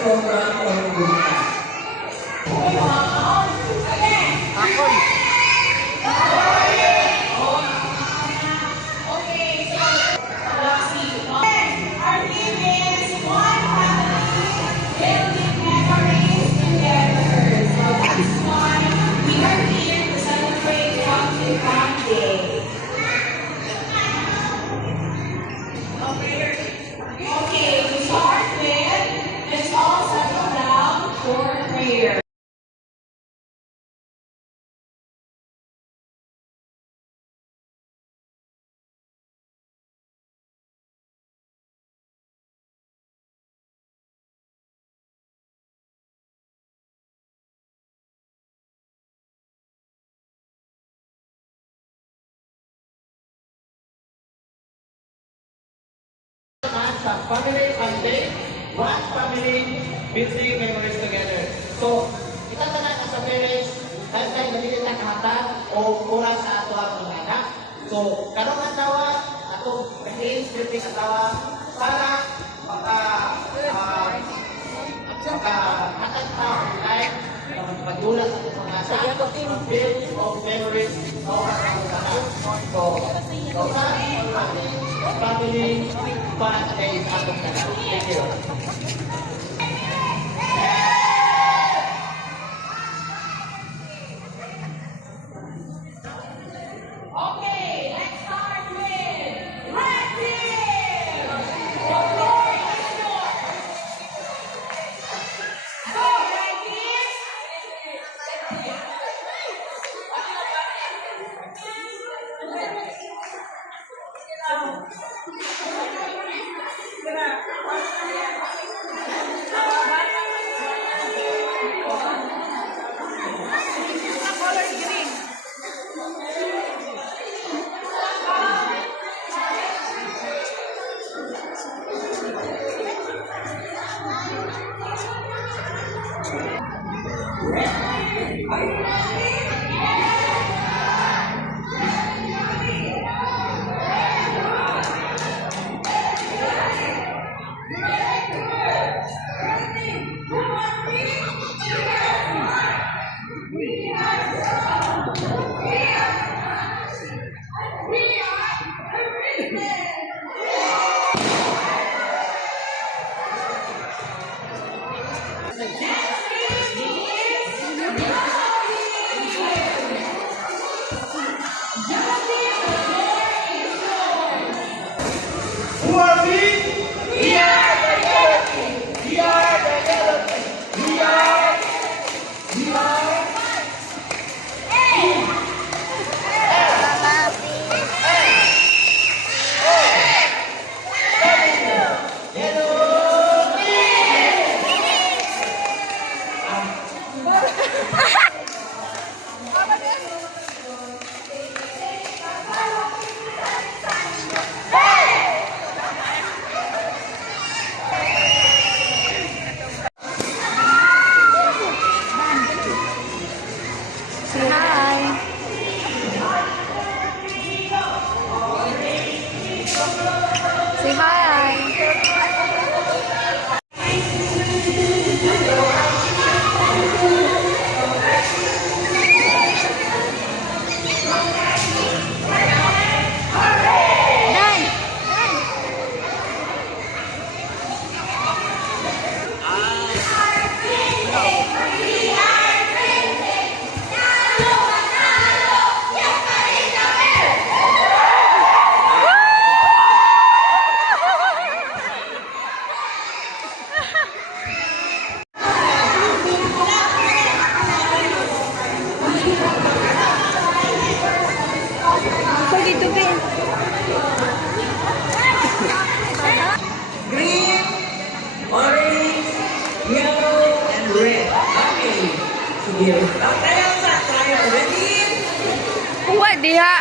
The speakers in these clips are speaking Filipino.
program or bukas. Sa family Sunday, one family building memories together. So, kita na sa parents, hashtag nabilit na kahatag o oras sa ato ang mga anak. So, karong ang tawa, ato nag-i-inscripting ang tawa para makahatag pa online pagdulas sa itong mga anak, build of memories o ang anak. So, sa family para sa kayo sa atong anak. Thank you. Kuha diha.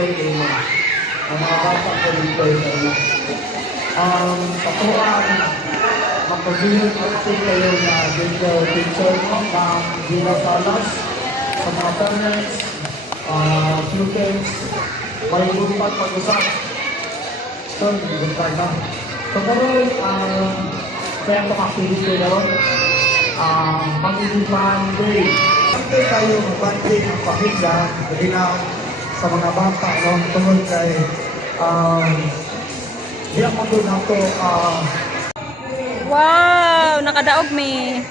enjoy kayo. Ang mga bata ko enjoy kayo. Sa tuwang, magpagiging active kayo na video teacher ng Villa Salas, sa mga parents, students, may gulpat pag-usap. So, gulpat na. So, karoon, kaya itong activity na ron, pag-iipan day. Pagkita tayo mag-banding ang pamilya, bilang sa mga bata, no? Tungkol kay, di ako doon ako, Wow, nakadaog mi.